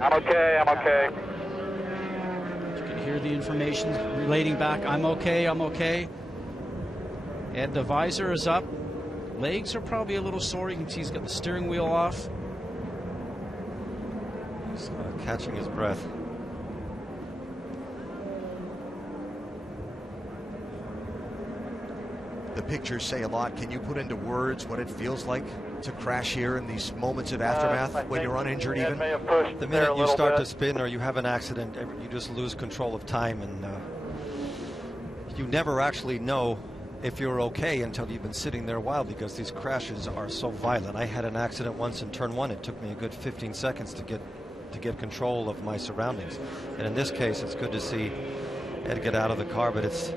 I'm okay, I'm okay. You can hear the information relating back. I'm okay, I'm okay. And the visor is up. Legs are probably a little sore. You can see he's got the steering wheel off. He's catching his breath. The pictures say a lot. Can you put into words what it feels like to crash here in these moments of aftermath when you're uninjured even? The minute you start to spin or you have an accident, you just lose control of time, and you never actually know if you're okay until you've been sitting there a while, because these crashes are so violent. I had an accident once in turn one. It took me a good 15 seconds to get control of my surroundings. And in this case, it's good to see Ed get out of the car, but it's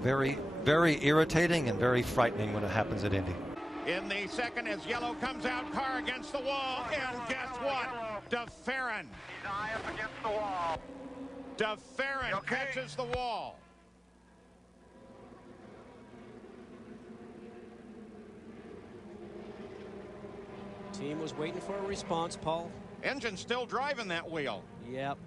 very, very irritating and very frightening when it happens at Indy. In the second, as yellow comes out, car against the wall, and guess what? DeFerrin. He's eye up against the wall. DeFerrin catches the wall. Team was waiting for a response, Paul. Engine still driving that wheel. Yep.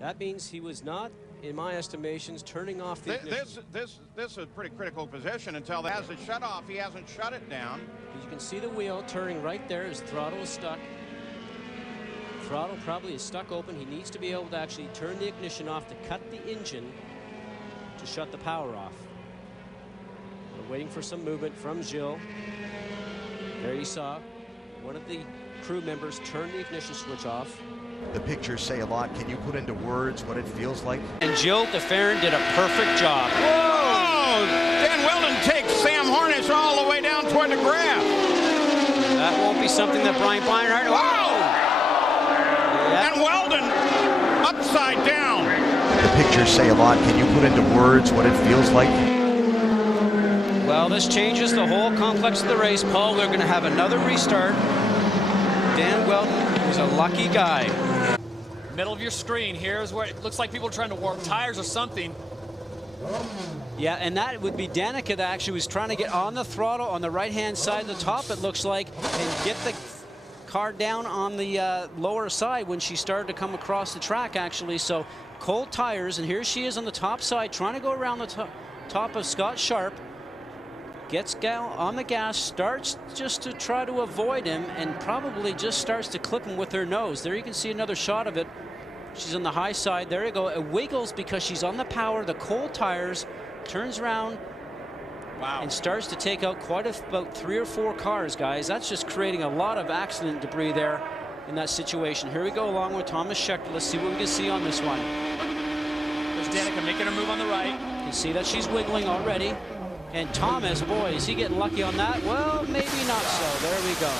That means he was not, in my estimations, turning off the ignition. This is a pretty critical position until that has it shut off. He hasn't shut it down. You can see the wheel turning right there. His throttle is stuck. Throttle probably is stuck open. He needs to be able to actually turn the ignition off to cut the engine to shut the power off. We're waiting for some movement from Gilles. There you saw one of the crew members turn the ignition switch off. The pictures say a lot. Can you put into words what it feels like? And Gilles DeFerrin did a perfect job. Whoa! Dan Weldon takes Sam Hornish all the way down toward the graph. That won't be something that Brian Beinhardt. Whoa! And Weldon upside down. The pictures say a lot. Can you put into words what it feels like? Well, this changes the whole complex of the race, Paul. We're going to have another restart. Dan Weldon was a lucky guy. Middle of your screen, here's where it looks like people are trying to warp tires or something. Yeah, and that would be Danica that actually was trying to get on the throttle on the right-hand side of the top, it looks like, and get the car down on the lower side when she started to come across the track, actually. So cold tires, and here she is on the top side trying to go around the top of Scott Sharp. Gets on the gas, starts just to try to avoid him, and probably just starts to clip him with her nose. There you can see another shot of it. She's on the high side. There you go. It wiggles because she's on the power, the cold tires, turns around, wow, and starts to take out about 3 or 4 cars, guys. That's just creating a lot of accident debris there in that situation. Here we go along with Thomas Schechter. Let's see what we can see on this one. There's Danica making her move on the right. You can see that she's wiggling already. And Thomas, boy, is he getting lucky on that? Well, maybe not so. There we go.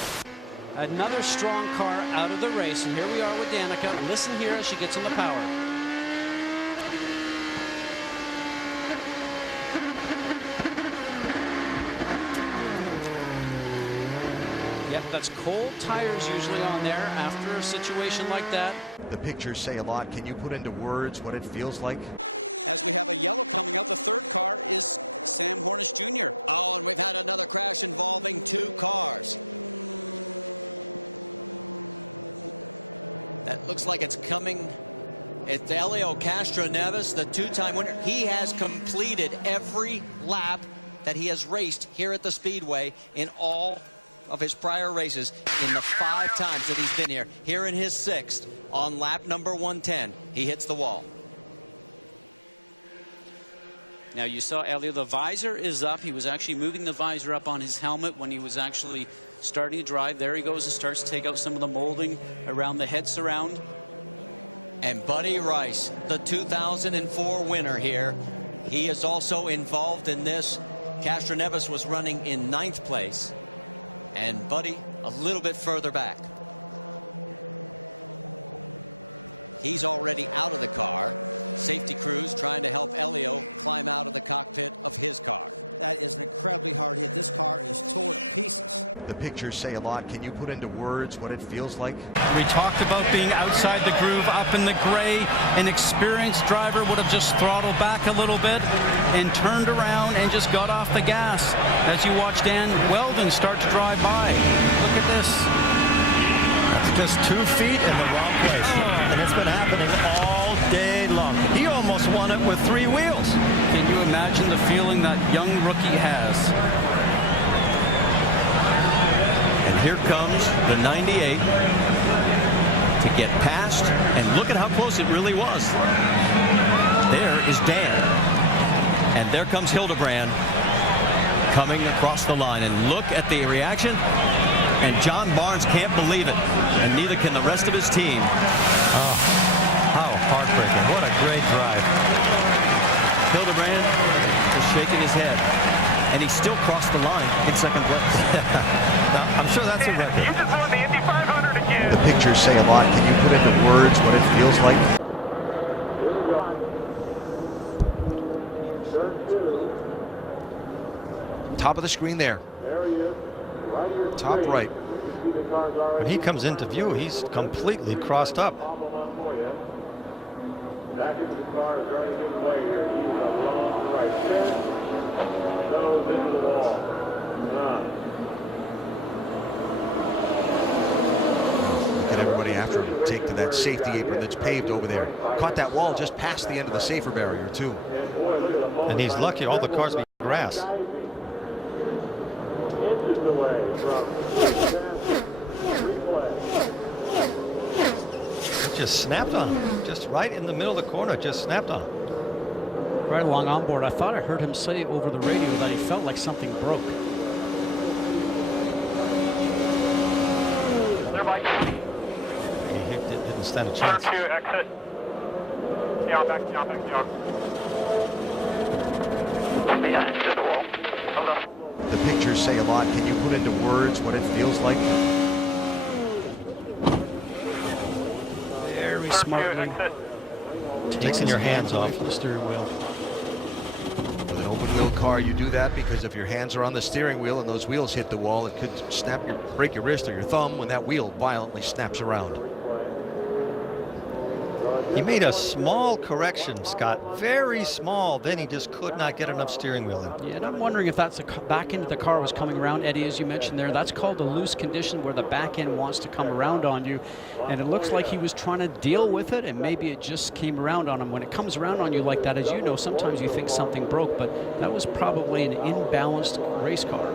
Another strong car out of the race. And here we are with Danica. Listen here as she gets on the power. Yep, that's cold tires usually on there after a situation like that. The pictures say a lot. Can you put into words what it feels like? As we have a yellow coming out, the third car is Sam Hornish Jr. Oh, and we've had another crash involving 2 cars. That looks like it's coming. It's Helio Castroneves, the 2-time winner. He has completed every lap that he has raced here at the Speedway in all of his prior races in the 5 times that he's been here. Here in his 6th, on lap number 110, he hits the wall. Now you saw Elio, the visor is up. He was actually moving the visor up on his helmet when he was actually starting to drive. There he goes and starts to take out some of the molding around the head surround. And Buddy Rice, the 2004 winner here, he is also involved in this. Castroneves was running in 9th place, and Buddy a little bit further back. He's already out of the car. Safety crews trying to help Elio climb out of the cockpit of his car. That is an incredibly hard hit. This car is torn to pieces. The pictures say a lot. Can you put into words what it feels like? We talked about being outside the groove, up in the gray. An experienced driver would have just throttled back a little bit and turned around and just got off the gas. As you watch Dan Weldon start to drive by. Look at this. just 2 feet in the wrong place. And it's been happening all day long. He almost won it with 3 wheels. Can you imagine the feeling that young rookie has? And here comes the 98 to get past, and look at how close it really was. There is Dan. And there comes Hildebrand coming across the line, and look at the reaction, and John Barnes can't believe it, and neither can the rest of his team. Oh, how heartbreaking. What a great drive. Hildebrand is shaking his head, and he still crossed the line in second place. Now, I'm sure that's a record. You just won the Indy 500 again. The pictures say a lot. Can you put into words what it feels like? Top of the screen there. Top right. When he comes into view, he's completely crossed up. Back into the car is running his way here. He's a long right. 10. Nose into the wall. 9. Look at everybody after him take to that safety apron that's paved over there. Caught that wall just past the end of the safer barrier, too. And he's lucky all the cars be grass. Inches away from replay. It just snapped on him. Just right in the middle of the corner, just snapped on him. Right along on board, I thought I heard him say over the radio that he felt like something broke. He didn't stand a chance. Turn 2, exit. Back. Yeah, to the wall. Hold on. The pictures say a lot. Can you put into words what it feels like? Very Turn 2, smartly. exit. Taking your hands off the steering wheel. With an open wheel car, you do that because if your hands are on the steering wheel and those wheels hit the wall, it could break your wrist or your thumb when that wheel violently snaps around. He made a small correction, Scott, very small. Then he just could not get enough steering wheel in. Yeah, and I'm wondering if that's back end of the car was coming around, Eddie, as you mentioned there. That's called a loose condition where the back end wants to come around on you. And it looks like he was trying to deal with it, and maybe it just came around on him. When it comes around on you like that, as you know, sometimes you think something broke, but that was probably an imbalanced race car.